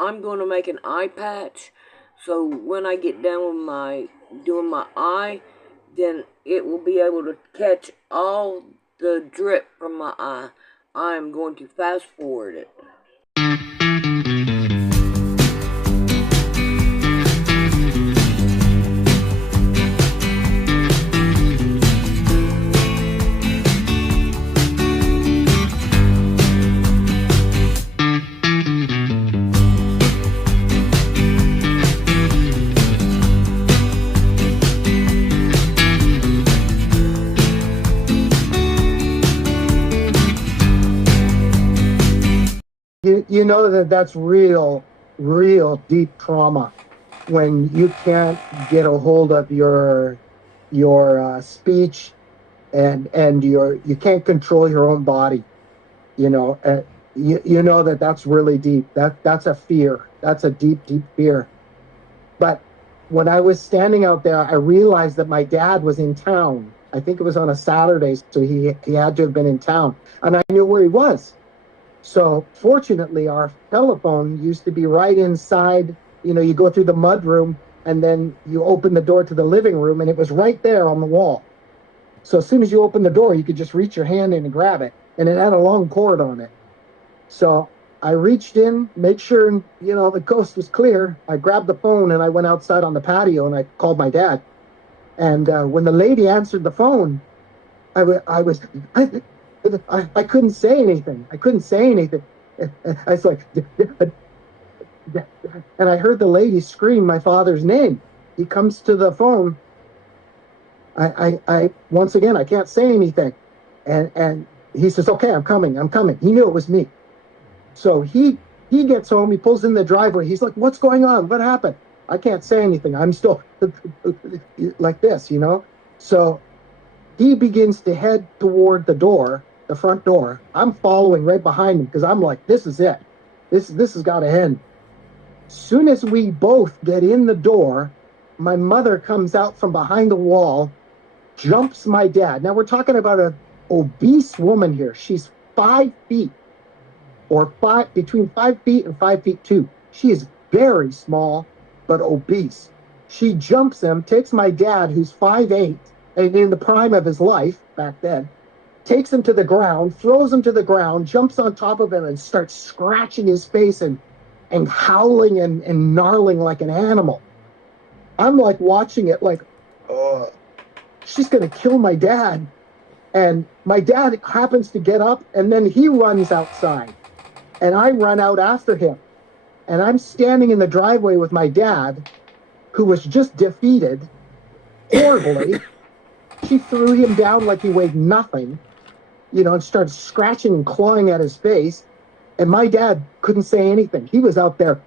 I'm going to make an eye patch, so when I get done with doing my eye, then it will be able to catch all the drip from my eye. I am going to fast forward it. You know that that's real deep trauma when you can't get a hold of your speech, and you can't control your own body. You know, you know that that's really deep. That's a fear. That's a deep fear. But when I was standing out there, I realized that my dad was in town. I think it was on a Saturday, so he had to have been in town, and I knew where he was. So fortunately, our telephone used to be right inside. You know, you go through the mud room and then you open the door to the living room, and it was right there on the wall. So as soon as you open the door, you could just reach your hand in and grab it, and it had a long cord on it. So I reached in, make sure the coast was clear. I grabbed the phone and I went outside on the patio and I called my dad. And when the lady answered the phone, I was I couldn't say anything. I couldn't say anything. I was like, and I heard the lady scream my father's name. He comes to the phone. I once again, I can't say anything. And he says, okay, I'm coming. I'm coming. He knew it was me. So he gets home. He pulls in the driveway. He's like, what's going on? What happened? I can't say anything. I'm still like this, you know? So he begins to head toward the door, the front door. I'm following right behind him because I'm like, this is it. This has got to end. Soon as we both get in the door, my mother comes out from behind the wall, jumps my dad. Now we're talking about an obese woman here. She's 5 feet, between 5 feet and 5'2". She is very small, but obese. She jumps him, takes my dad, who's 5'8", and in the prime of his life back then, takes him to the ground, throws him to the ground, jumps on top of him, and starts scratching his face and howling and gnarling like an animal. I'm like watching it like, oh, she's going to kill my dad. And my dad happens to get up, and then he runs outside. And I run out after him. And I'm standing in the driveway with my dad, who was just defeated horribly. She threw him down like he weighed nothing, and started scratching and clawing at his face. And my dad couldn't say anything. He was out there,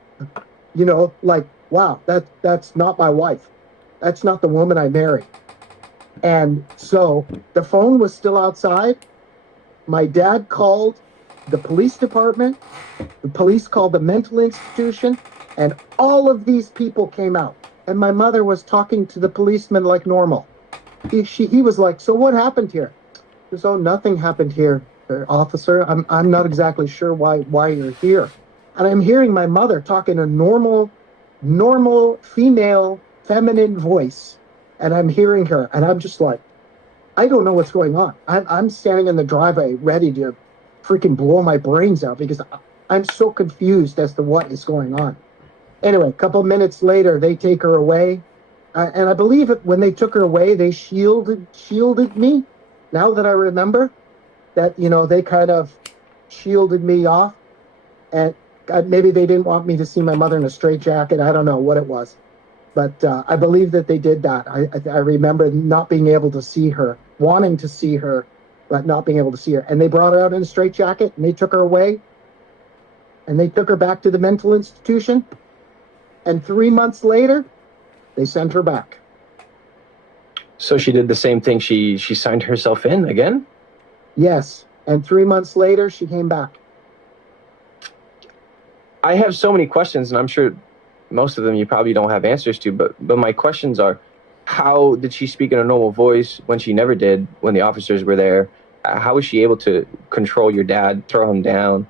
like, wow, that's not my wife. That's not the woman I married. And so the phone was still outside. My dad called the police department. The police called the mental institution. And all of these people came out. And my mother was talking to the policeman like normal. He was like, so what happened here? He goes, oh, nothing happened here, officer. I'm not exactly sure why you're here. And I'm hearing my mother talk in a normal female, feminine voice. And I'm hearing her, and I'm just like, I don't know what's going on. I'm standing in the driveway ready to freaking blow my brains out because I'm so confused as to what is going on. Anyway, a couple minutes later, they take her away. And I believe when they took her away, they shielded me. Now that I remember that, they kind of shielded me off. And maybe they didn't want me to see my mother in a straitjacket. I don't know what it was. But I believe that they did that. I remember not being able to see her, wanting to see her, but not being able to see her. And they brought her out in a straitjacket, and they took her away. And they took her back to the mental institution. And 3 months later, they sent her back. So she did the same thing. She signed herself in again? Yes. And 3 months later, she came back. I have so many questions, and I'm sure most of them you probably don't have answers to, but my questions are, how did she speak in a normal voice when she never did, when the officers were there? How was she able to control your dad, throw him down?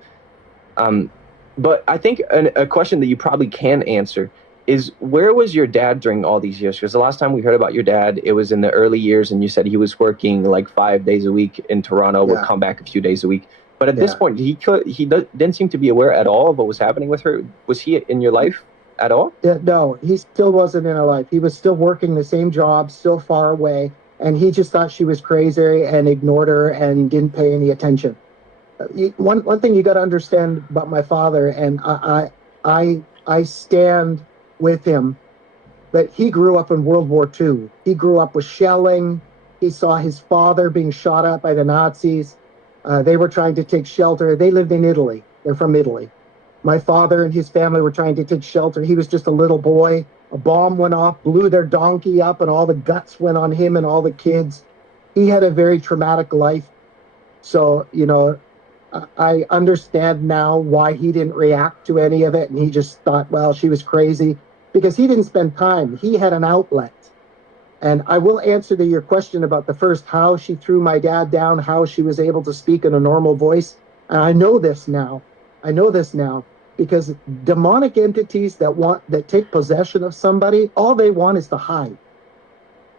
But I think a question that you probably can answer is, where was your dad during all these years? Because the last time we heard about your dad, it was in the early years, and you said he was working like 5 days a week in Toronto, would Yeah, come back a few days a week. But at this yeah. point, didn't seem to be aware at all of what was happening with her. Was he in your life at all? Yeah, no, he still wasn't in her life. He was still working the same job, still far away, and he just thought she was crazy and ignored her and didn't pay any attention. One thing you got to understand about my father, and I stand with him, but he grew up in World War II. He grew up with shelling. He saw his father being shot at by the Nazis. They were trying to take shelter. They lived in Italy. They're from Italy. My father and his family were trying to take shelter. He was just a little boy. A bomb went off, blew their donkey up, and all the guts went on him and all the kids. He had a very traumatic life. So, I understand now why he didn't react to any of it. And he just thought, well, she was crazy because he didn't spend time. He had an outlet. And I will answer to your question about the first, how she threw my dad down, how she was able to speak in a normal voice. And I know this now. I know this now because demonic entities that take possession of somebody, all they want is to hide.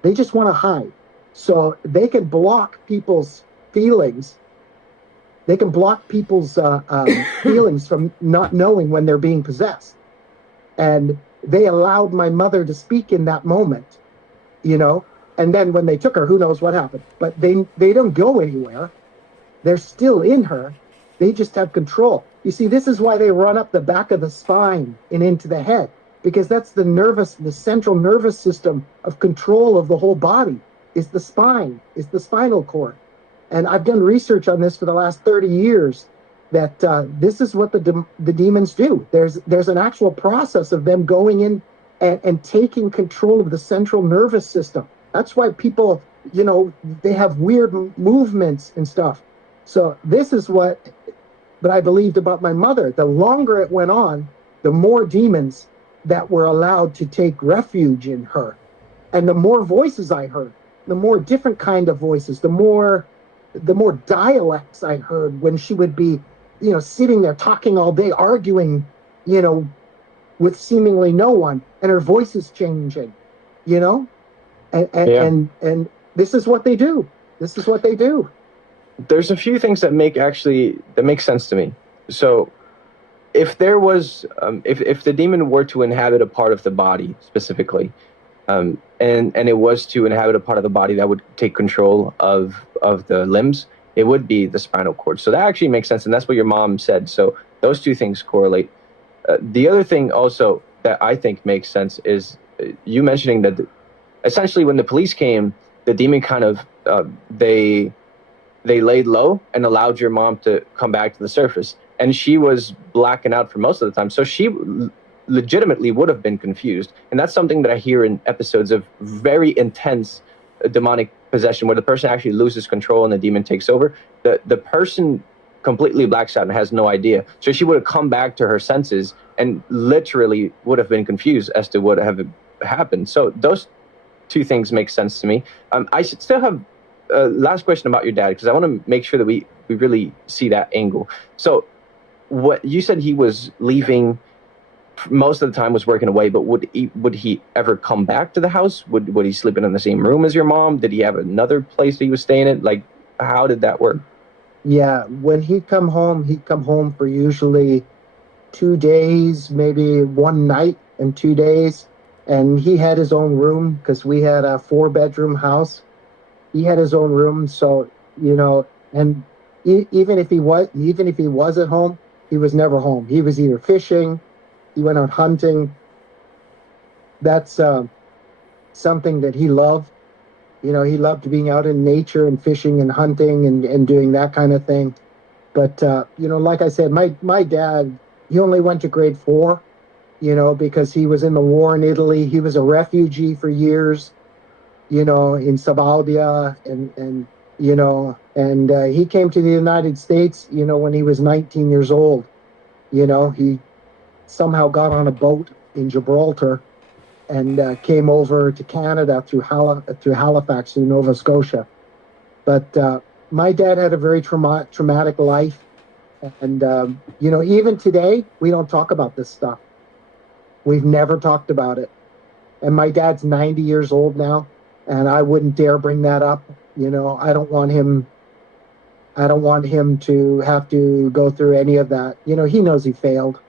They just want to hide. So they can block people's feelings. They can block people's feelings from not knowing when they're being possessed. And they allowed my mother to speak in that moment, and then when they took her, who knows what happened. But they don't go anywhere. They're still in her. They just have control. You see, this is why they run up the back of the spine and into the head, because that's the central nervous system of control of the whole body is the spine, is the spinal cord. And I've done research on this for the last 30 years that this is what the demons do. There's an actual process of them going in and taking control of the central nervous system. That's why people, they have weird movements and stuff. So this is what I believed about my mother. The longer it went on, the more demons that were allowed to take refuge in her. And the more voices I heard, the more different kind of voices, the more dialects I heard when she would be, sitting there talking all day, arguing, with seemingly no one, and her voice is changing, and Yeah. and this is what they do. This is what they do. There's a few things that make sense to me. So if there was, if the demon were to inhabit a part of the body specifically, and it was to inhabit a part of the body that would take control of the limbs, it would be the spinal cord. So that actually makes sense, and that's what your mom said. So those two things correlate. The other thing also that I think makes sense is you mentioning that essentially when the police came, the demon kind of they laid low and allowed your mom to come back to the surface, and she was blacking out for most of the time. So she legitimately would have been confused, and that's something that I hear in episodes of very intense demonic possession where the person actually loses control and the demon takes over. The person completely blacks out and has no idea. So she would have come back to her senses and literally would have been confused as to what have happened. So those two things make sense to me. I should still have a last question about your dad, because I want to make sure that we really see that angle. So what you said, he was leaving most of the time, was working away, but would he ever come back to the house? Would he sleep in the same room as your mom? Did he have another place that he was staying in? Like, how did that work? Yeah, when he'd come home for usually 2 days, maybe one night and 2 days. And he had his own room because we had a 4-bedroom house. He had his own room. So, and even if he was at home, he was never home. He was either fishing, he went out hunting. That's something that he loved. He loved being out in nature and fishing and hunting and doing that kind of thing. But, like I said, my dad, he only went to grade 4, because he was in the war in Italy. He was a refugee for years, in Sabaudia. And he came to the United States, when he was 19 years old. He somehow got on a boat in Gibraltar and came over to Canada through Halifax, through Nova Scotia. But my dad had a very traumatic life. And, even today, we don't talk about this stuff. We've never talked about it. And my dad's 90 years old now, and I wouldn't dare bring that up. I don't want him to have to go through any of that. He knows he failed.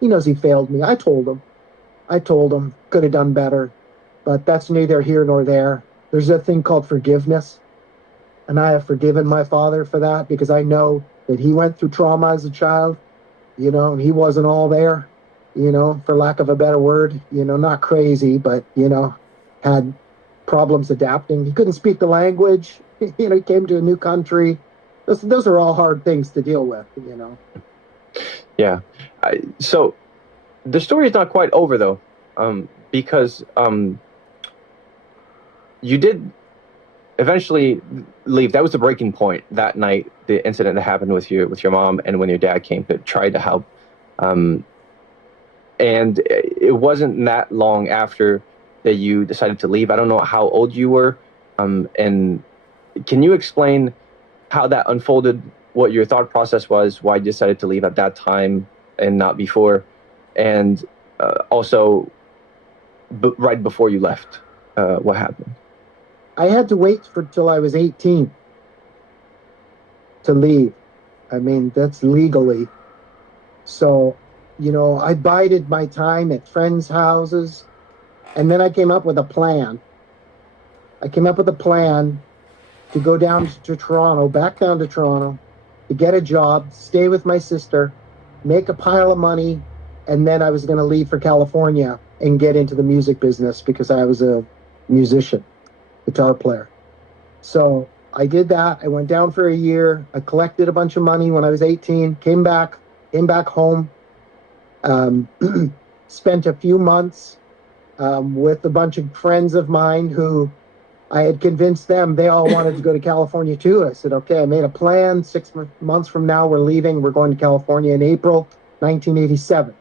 He knows he failed me. I told him. Could have done better. But that's neither here nor there. There's a thing called forgiveness. And I have forgiven my father for that because I know that he went through trauma as a child. He wasn't all there, for lack of a better word, not crazy, but, had problems adapting. He couldn't speak the language. He came to a new country. Those are all hard things to deal with. Yeah. So the story is not quite over though, because you did eventually leave. That was the breaking point that night. The incident that happened with your mom, and when your dad came to try to help. And it wasn't that long after that you decided to leave. I don't know how old you were, and can you explain how that unfolded? What your thought process was? Why you decided to leave at that time and not before, and also right before you left, what happened? I had to wait till I was 18 to leave. I mean, that's legally. So, I bided my time at friends' houses, and then I came up with a plan. I came up with a plan to go down to Toronto, back down to Toronto, to get a job, stay with my sister, make a pile of money, and then I was going to leave for California and get into the music business because I was a musician, guitar player. So I did that. I went down for a year. I collected a bunch of money when I was 18, came back home, spent a few months with a bunch of friends of mine who I had convinced them they all wanted to go to California too. I said, okay, I made a plan. 6 months from now, we're leaving. We're going to California in April 1987.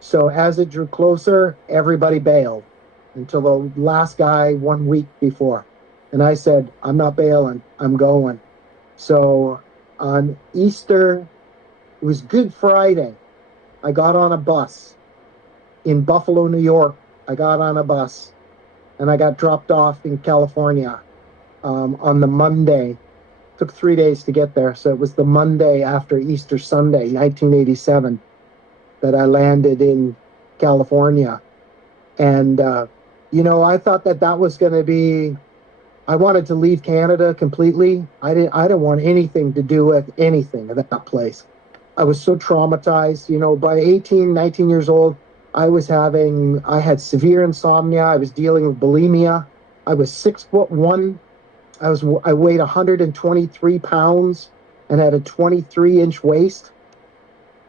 So as it drew closer, everybody bailed until the last guy 1 week before. And I said, I'm not bailing. I'm going. So on Easter, it was Good Friday, I got on a bus in Buffalo, New York. I got on a bus and I got dropped off in California on the Monday. Took 3 days to get there. So it was the Monday after Easter Sunday, 1987, that I landed in California. And, I thought that was going to be, I wanted to leave Canada completely. I didn't want anything to do with anything at that place. I was so traumatized, by 18, 19 years old, I had severe insomnia. I was dealing with bulimia. I was 6'1". I weighed 123 pounds and had a 23-inch waist.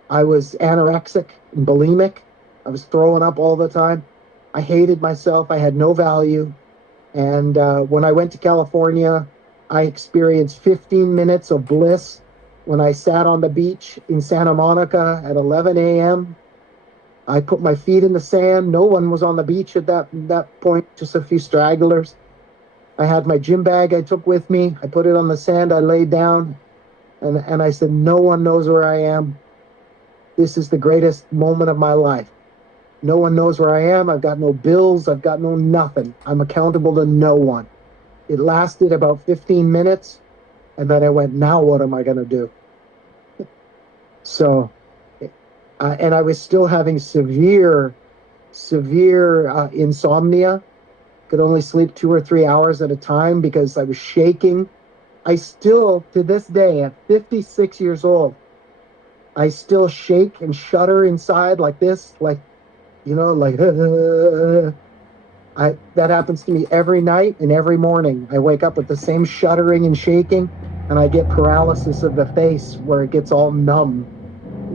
I was anorexic and bulimic. I was throwing up all the time. I hated myself. I had no value. And when I went to California, I experienced 15 minutes of bliss when I sat on the beach in Santa Monica at 11 a.m. I put my feet in the sand. No one was on the beach at that point, just a few stragglers. I had my gym bag I took with me. I put it on the sand. I laid down, and I said, no one knows where I am. This is the greatest moment of my life. No one knows where I am. I've got no bills. I've got no nothing. I'm accountable to no one. It lasted about 15 minutes, and then I went, now what am I going to do? So, and I was still having severe insomnia. Could only sleep 2 or 3 hours at a time because I was shaking. I still, to this day, at 56 years old, I still shake and shudder inside like this, like that happens to me every night and every morning. I wake up with the same shuddering and shaking, and I get paralysis of the face where it gets all numb.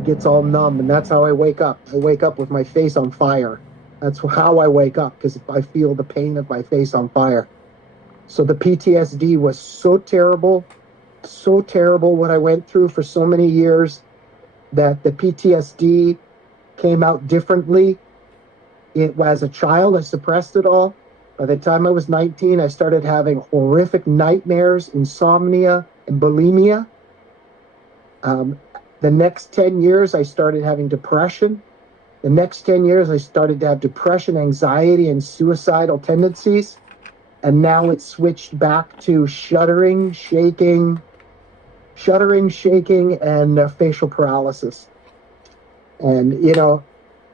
And that's how I wake up. I wake up with my face on fire. That's how I wake up, because I feel the pain of my face on fire. So the PTSD was so terrible what I went through for so many years, that the PTSD came out differently. As a child, I suppressed it all. By the time I was 19, I started having horrific nightmares, insomnia, and bulimia. The next 10 years, I started having depression. The next 10 years, I started to have depression, anxiety, and suicidal tendencies. And now it's switched back to shuddering, shaking, and facial paralysis. And,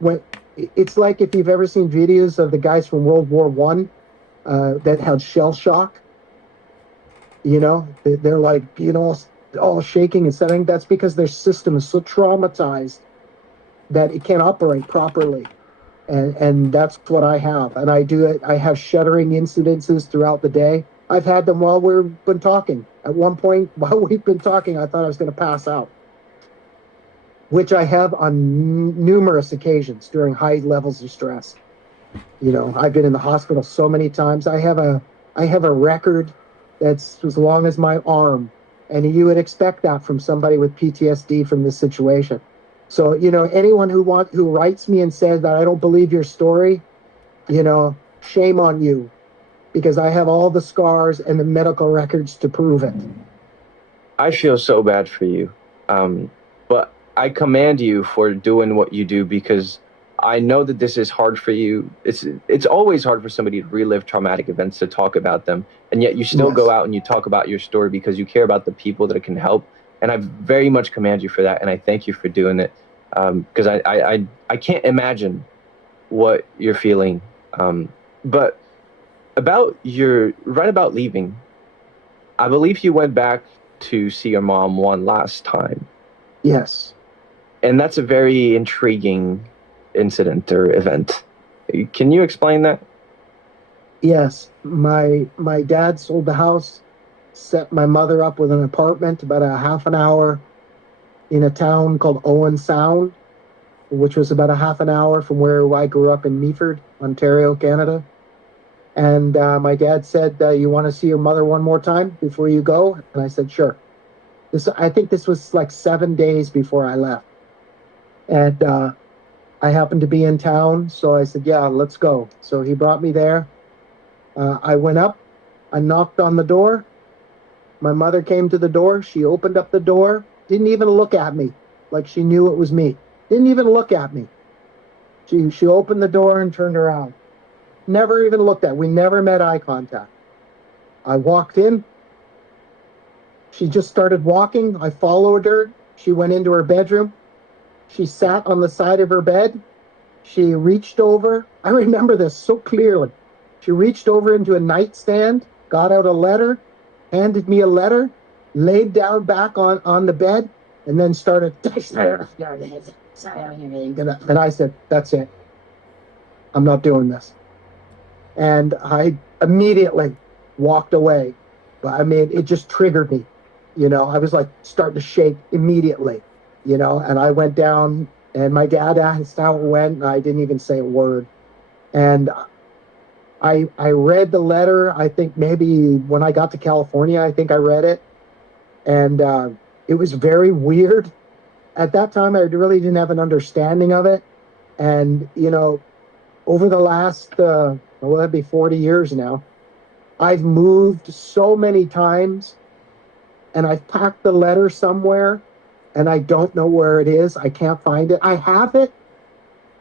when it's like if you've ever seen videos of the guys from World War One that had shell shock, they're like, all shaking and setting. That's because their system is so traumatized that it can't operate properly. And that's what I have. And I do it. I have shuddering incidences throughout the day. I've had them while we've been talking. At one point, while we've been talking, I thought I was going to pass out, which I have on numerous occasions during high levels of stress. I've been in the hospital so many times. I have a record that's as long as my arm, and you would expect that from somebody with PTSD from this situation. So, anyone who writes me and says that I don't believe your story, shame on you, because I have all the scars and the medical records to prove it. I feel so bad for you. But I commend you for doing what you do, because I know that this is hard for you. It's always hard for somebody to relive traumatic events, to talk about them. And yet you still go out and you talk about your story because you care about the people that it can help. And I very much commend you for that. And I thank you for doing it. Because I can't imagine what you're feeling. But about leaving, I believe you went back to see your mom one last time. Yes. And that's a very intriguing incident or event. Can you explain that? Yes. My dad sold the house, set my mother up with an apartment about a half an hour in a town called Owen Sound, which was about a half an hour from where I grew up in Meaford, Ontario, Canada. And my dad said, you want to see your mother one more time before you go? And I said, sure. I think this was like 7 days before I left. And I happened to be in town, so I said, yeah, let's go. So he brought me there. I went up. I knocked on the door. My mother came to the door. She opened up the door. Didn't even look at me like she knew it was me. Didn't even look at me. She opened the door and turned around. Never even looked at. We never met eye contact. I walked in. She just started walking. I followed her. She went into her bedroom. She sat on the side of her bed. She reached over. I remember this so clearly. She reached over into a nightstand, got out a letter, handed me a letter, laid down back on the bed, and then started. And I said, that's it. I'm not doing this. And I immediately walked away. But I mean, it just triggered me. I was like starting to shake immediately, and I went down, and my dad asked how it went, and I didn't even say a word. And I read the letter. I think maybe when I got to California, I think I read it. And it was very weird. At that time, I really didn't have an understanding of it. And, over the last, that'd be 40 years now, I've moved so many times, and I've packed the letter somewhere, and I don't know where it is. I can't find it. I have it,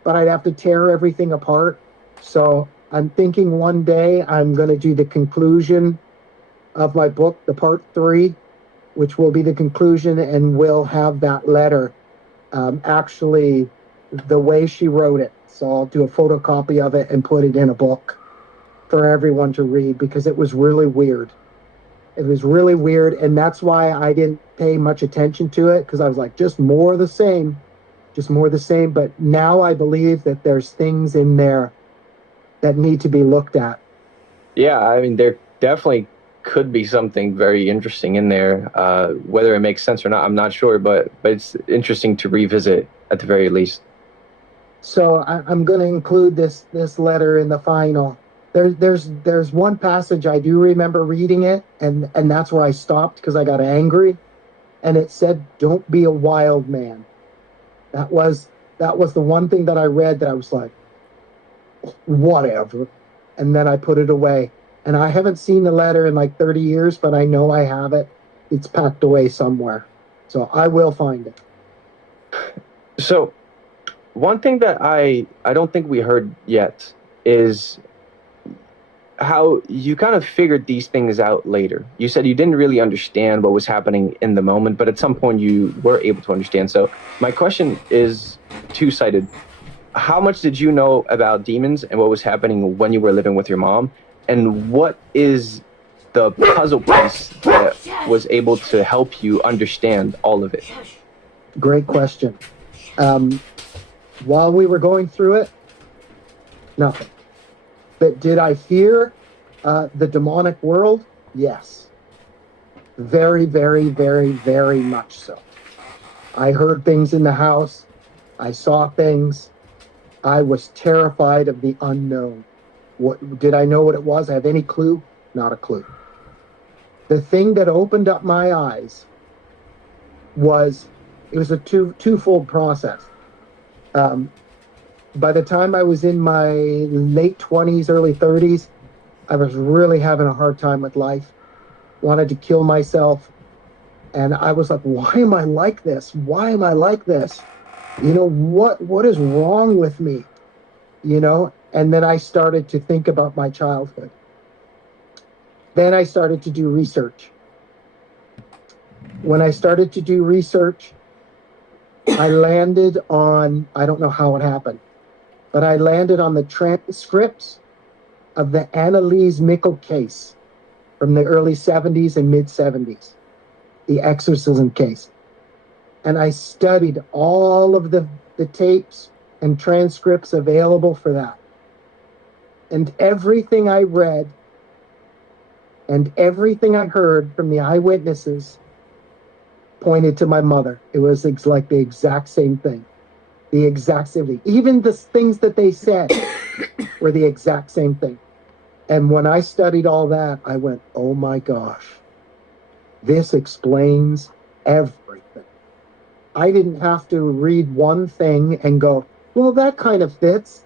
but I'd have to tear everything apart. So I'm thinking one day I'm going to do the conclusion of my book, the part 3, which will be the conclusion, and will have that letter actually the way she wrote it. So I'll do a photocopy of it and put it in a book for everyone to read, because it was really weird. It was really weird, and that's why I didn't pay much attention to it, because I was like, just more of the same. But now I believe that there's things in there that need to be looked at. Yeah, I mean, there definitely could be something very interesting in there. Whether it makes sense or not, I'm not sure, but it's interesting to revisit at the very least. So I'm going to include this letter in the final. There's one passage I do remember reading it, and that's where I stopped because I got angry, and it said, "Don't be a wild man." That was the one thing that I read that I was like, whatever, and then I put it away. And I haven't seen the letter in like 30 years, but I know I have it. It's packed away somewhere. So I will find it. So one thing that I don't think we heard yet is how you kind of figured these things out later. You said you didn't really understand what was happening in the moment, but at some point you were able to understand. So my question is two-sided. How much did you know about demons and what was happening when you were living with your mom? And what is the puzzle piece that was able to help you understand all of it? Great question. While we were going through it, nothing. But did I fear the demonic world? Yes. Very, very, very, very much so. I heard things in the house. I saw things. I was terrified of the unknown. What did I know what it was? I have any clue? Not a clue. The thing that opened up my eyes was it was a twofold process. By the time I was in my late 20s, early 30s, I was really having a hard time with life. Wanted to kill myself. And I was like, why am I like this? Why am I like this? What is wrong with me? And then I started to think about my childhood. Then I started to do research. When I started to do research, I landed on, I don't know how it happened, but I landed on the transcripts of the Annalise Mickle case from the early 70s and mid 70s, the exorcism case. And I studied all of the tapes and transcripts available for that. And everything I read and everything I heard from the eyewitnesses pointed to my mother. It was like the exact same thing. The exact same thing. Even the things that they said were the exact same thing. And when I studied all that, I went, oh my gosh, this explains everything. I didn't have to read one thing and go, well, that kind of fits.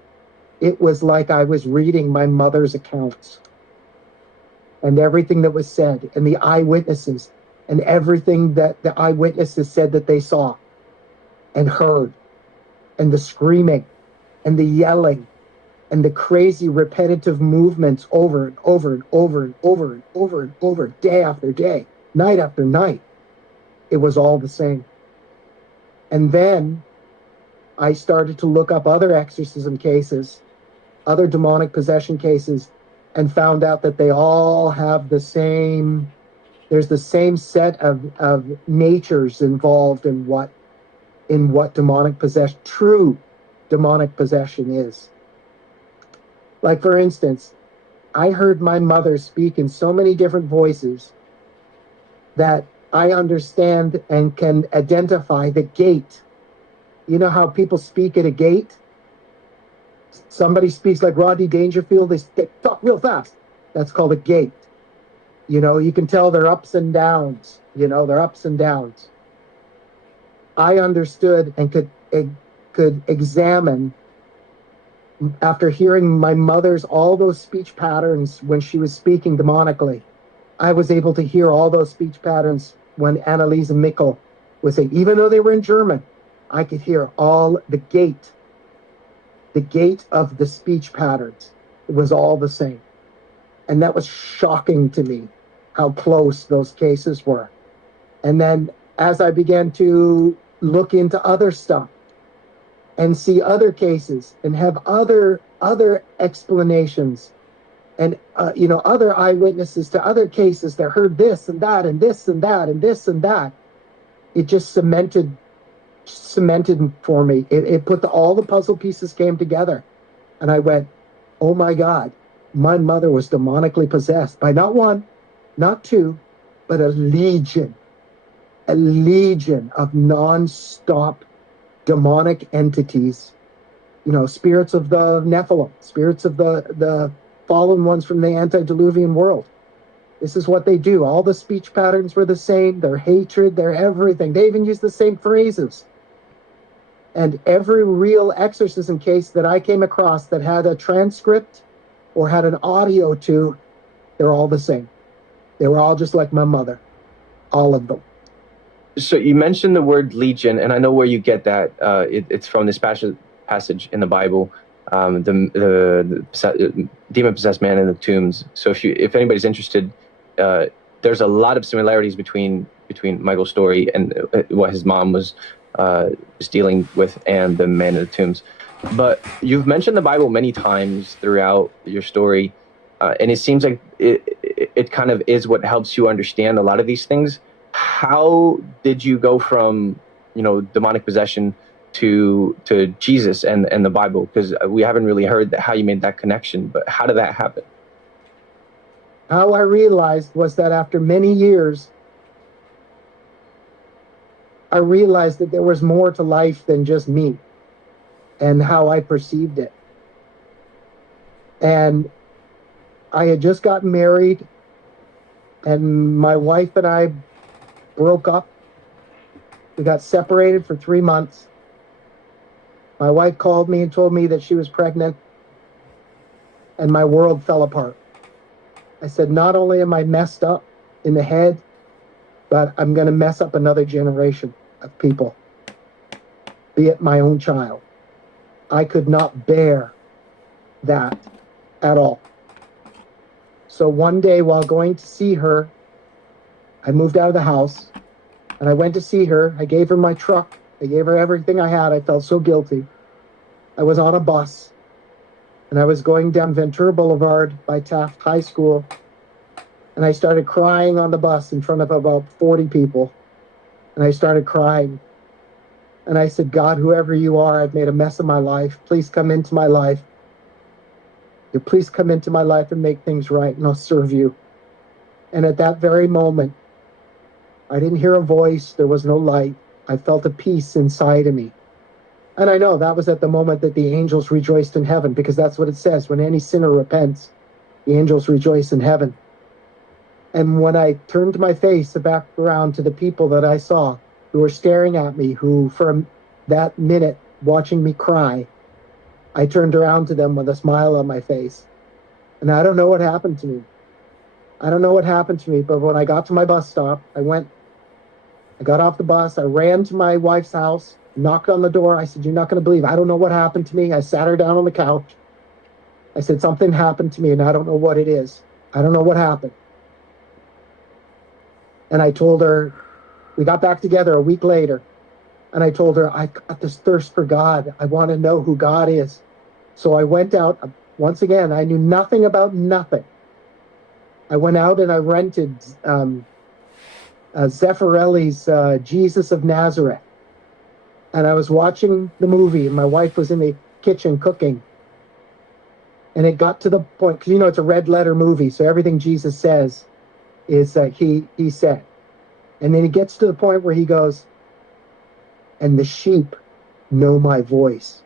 It was like I was reading my mother's accounts and everything that was said and the eyewitnesses and everything that the eyewitnesses said that they saw and heard, and the screaming and the yelling and the crazy repetitive movements over and over and over and over and over and over, day after day, night after night. It was all the same. And then I started to look up other exorcism cases, other demonic possession cases, and found out that they all have the same, there's the same set of natures involved in what demonic possession, true demonic possession is. Like, for instance, I heard my mother speak in so many different voices that I understand and can identify the gate. You know how people speak at a gate? Somebody speaks like Rodney Dangerfield, they talk real fast. That's called a gate. You can tell their ups and downs, their ups and downs. I understood and could examine, after hearing my mother's, all those speech patterns when she was speaking demonically. I was able to hear all those speech patterns when Annalise Mickle was saying, even though they were in German, I could hear all the gate of the speech patterns. It was all the same. And that was shocking to me, how close those cases were. And then as I began to look into other stuff and see other cases and have other explanations and other eyewitnesses to other cases that heard this and that and this and that and this and that, it just cemented for me. It put all the puzzle pieces came together, and I went, oh my God, my mother was demonically possessed by not one, not two, but a legion of non-stop demonic entities, spirits of the Nephilim, spirits of the fallen ones from the antediluvian world. This is what they do. All the speech patterns were the same, their hatred, their everything. They even used the same phrases. And every real exorcism case that I came across that had a transcript or had an audio to, they're all the same. They were all just like my mother, all of them. So you mentioned the word legion, and I know where you get that. It's from this passage in the Bible, the demon possessed man in the tombs. So if anybody's interested, there's a lot of similarities between Michael's story and what his mom was dealing with, and the man in the tombs. But you've mentioned the Bible many times throughout your story, and it seems like it kind of is what helps you understand a lot of these things. How did you go from, demonic possession to Jesus and the Bible? Because we haven't really heard how you made that connection, but how did that happen? How I realized was that after many years, I realized that there was more to life than just me and how I perceived it. And I had just gotten married, and my wife and I broke up. We got separated for 3 months. My wife called me and told me that she was pregnant, and my world fell apart. I said, not only am I messed up in the head, but I'm going to mess up another generation of people, be it my own child. I could not bear that at all. So one day while going to see her, I moved out of the house and I went to see her. I gave her my truck. I gave her everything I had. I felt so guilty. I was on a bus and I was going down Ventura Boulevard by Taft High School, and I started crying on the bus in front of about 40 people. And I started crying. And I said, God, whoever you are, I've made a mess of my life. Please come into my life. Please come into my life and make things right, and I'll serve you. And at that very moment, I didn't hear a voice. There was no light. I felt a peace inside of me. And I know that was at the moment that the angels rejoiced in heaven, because that's what it says. When any sinner repents, the angels rejoice in heaven. And when I turned my face back around to the people that I saw who were staring at me, who for that minute watching me cry, I turned around to them with a smile on my face. And I don't know what happened to me. I don't know what happened to me, but when I got to my bus stop, I got off the bus, I ran to my wife's house, knocked on the door. I said, you're not going to believe, I don't know what happened to me. I sat her down on the couch. I said, something happened to me and I don't know what it is. I don't know what happened. And I told her, we got back together a week later, and I told her, I've got this thirst for God. I want to know who God is. So I went out, once again, I knew nothing about nothing. I went out and I rented Zeffirelli's Jesus of Nazareth. And I was watching the movie, and my wife was in the kitchen cooking. And it got to the point, because it's a red letter movie, so everything Jesus says is he said. And then he gets to the point where he goes, and the sheep know my voice.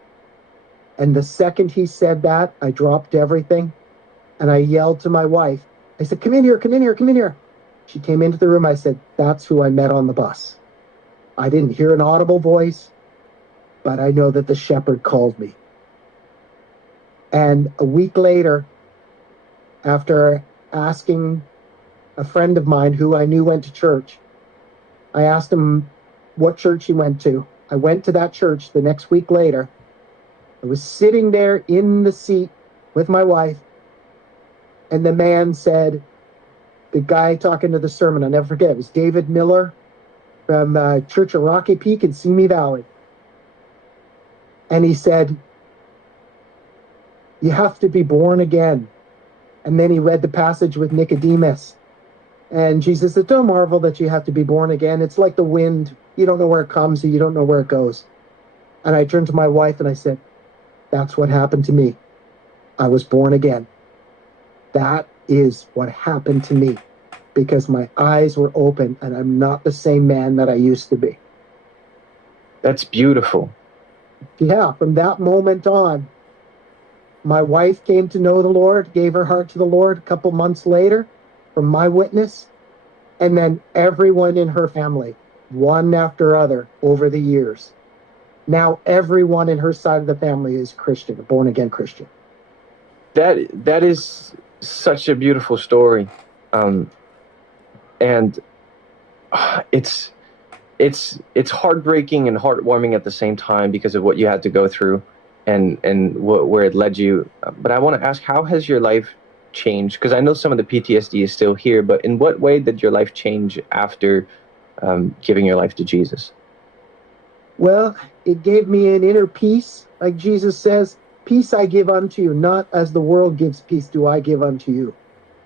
And the second he said that, I dropped everything and I yelled to my wife. I said, come in here, come in here, come in here. She came into the room. I said, that's who I met on the bus. I didn't hear an audible voice, but I know that the shepherd called me. And a week later, after asking a friend of mine who I knew went to church, I asked him what church he went to. I went to that church the next week later. I was sitting there in the seat with my wife, and the man said, the guy talking to the sermon, I'll never forget, it was David Miller from Church of Rocky Peak in Simi Valley. And he said, you have to be born again. And then he read the passage with Nicodemus. And Jesus said, don't marvel that you have to be born again. It's like the wind. You don't know where it comes, and you don't know where it goes. And I turned to my wife and I said, that's what happened to me. I was born again. That is what happened to me, because my eyes were open and I'm not the same man that I used to be. That's beautiful. Yeah, from that moment on, my wife came to know the Lord, gave her heart to the Lord a couple months later from my witness. And then everyone in her family, one after other over the years. Now everyone in her side of the family is Christian, a born-again Christian. That is such a beautiful story. And it's it's heartbreaking and heartwarming at the same time because of what you had to go through and where it led you. But I want to ask, how has your life changed? Because I know some of the PTSD is still here, but in what way did your life change after giving your life to Jesus? Well, it gave me an inner peace. Like Jesus says, peace I give unto you, not as the world gives peace do I give unto you.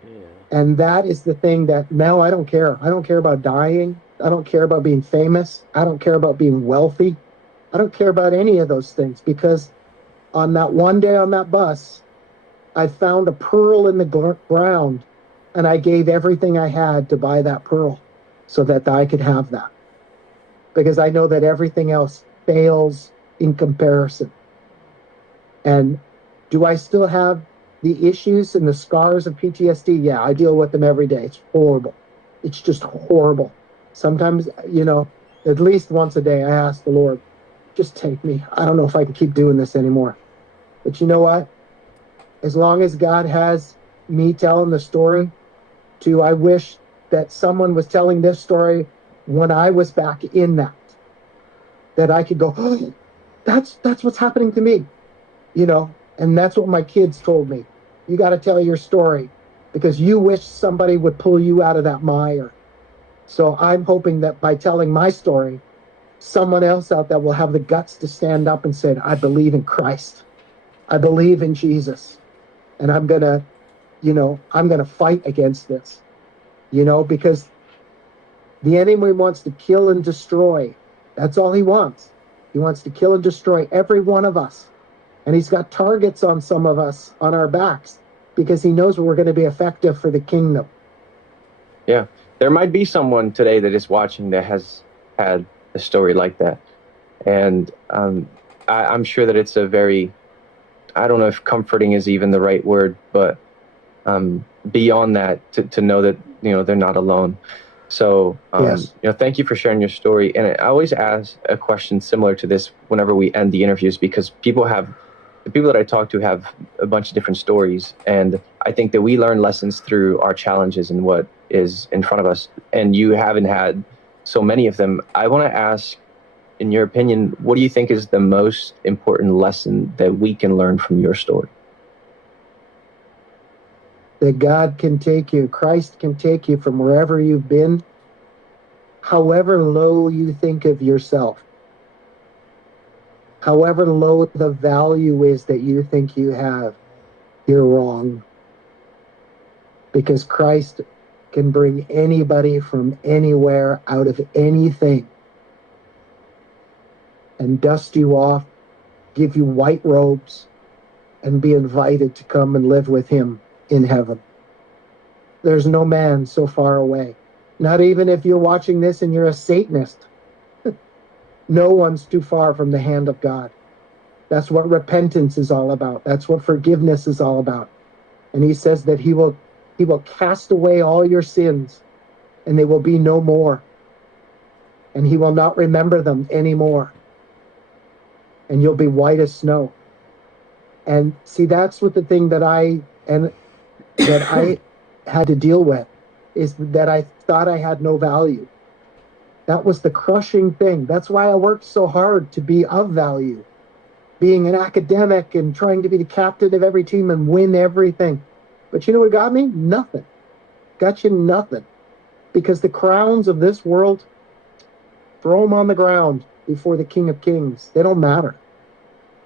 Yeah. And that is the thing that now I don't care. I don't care about dying. I don't care about being famous. I don't care about being wealthy. I don't care about any of those things, because on that one day on that bus, I found a pearl in the ground, and I gave everything I had to buy that pearl so that I could have that. Because I know that everything else fails in comparison. And do I still have the issues and the scars of PTSD? Yeah, I deal with them every day. It's horrible. It's just horrible. Sometimes, at least once a day, I ask the Lord, just take me. I don't know if I can keep doing this anymore. But you know what? As long as God has me telling the story, I wish that someone was telling this story when I was back in that I could go, oh, that's what's happening to me, and that's what my kids told me. You got to tell your story because you wish somebody would pull you out of that mire. So I'm hoping that by telling my story, someone else out there will have the guts to stand up and say, I believe in Christ. I believe in Jesus. And I'm going to fight against this, because the enemy wants to kill and destroy. That's all he wants. He wants to kill and destroy every one of us. And he's got targets on some of us on our backs because he knows we're going to be effective for the kingdom. Yeah. There might be someone today that is watching that has had a story like that. And I'm sure that it's a very, I don't know if comforting is even the right word, but beyond that, to know that, they're not alone. So, Yes. Thank you for sharing your story. And I always ask a question similar to this whenever we end the interviews, because the people that I talk to have a bunch of different stories. And I think that we learn lessons through our challenges and what is in front of us. And you haven't had so many of them. I want to ask, in your opinion, what do you think is the most important lesson that we can learn from your story? That God can take you, Christ can take you from wherever you've been, however low you think of yourself, however low the value is that you think you have, you're wrong. Because Christ can bring anybody from anywhere out of anything and dust you off, give you white robes, and be invited to come and live with him in heaven. There's no man so far away. Not even if you're watching this and you're a Satanist. No one's too far from the hand of God. That's what repentance is all about. That's what forgiveness is all about. And he says that he will cast away all your sins and they will be no more. And he will not remember them anymore. And you'll be white as snow. And see, that's what the thing that I had to deal with, is that I thought I had no value. That was the crushing thing. That's why I worked so hard to be of value, being an academic and trying to be the captain of every team and win everything. But you know what got me? Nothing. Got you nothing. Because the crowns of this world, throw them on the ground before the King of Kings. They don't matter.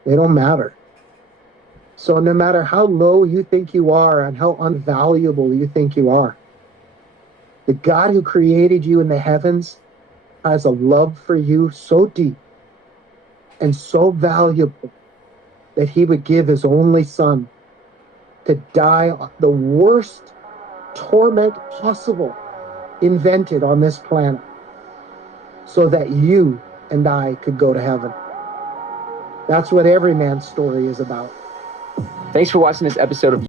They don't matter. So no matter how low you think you are and how unvaluable you think you are, the God who created you in the heavens has a love for you so deep and so valuable that he would give his only son to die the worst torment possible invented on this planet so that you and I could go to heaven. That's what every man's story is about. Thanks for watching this episode of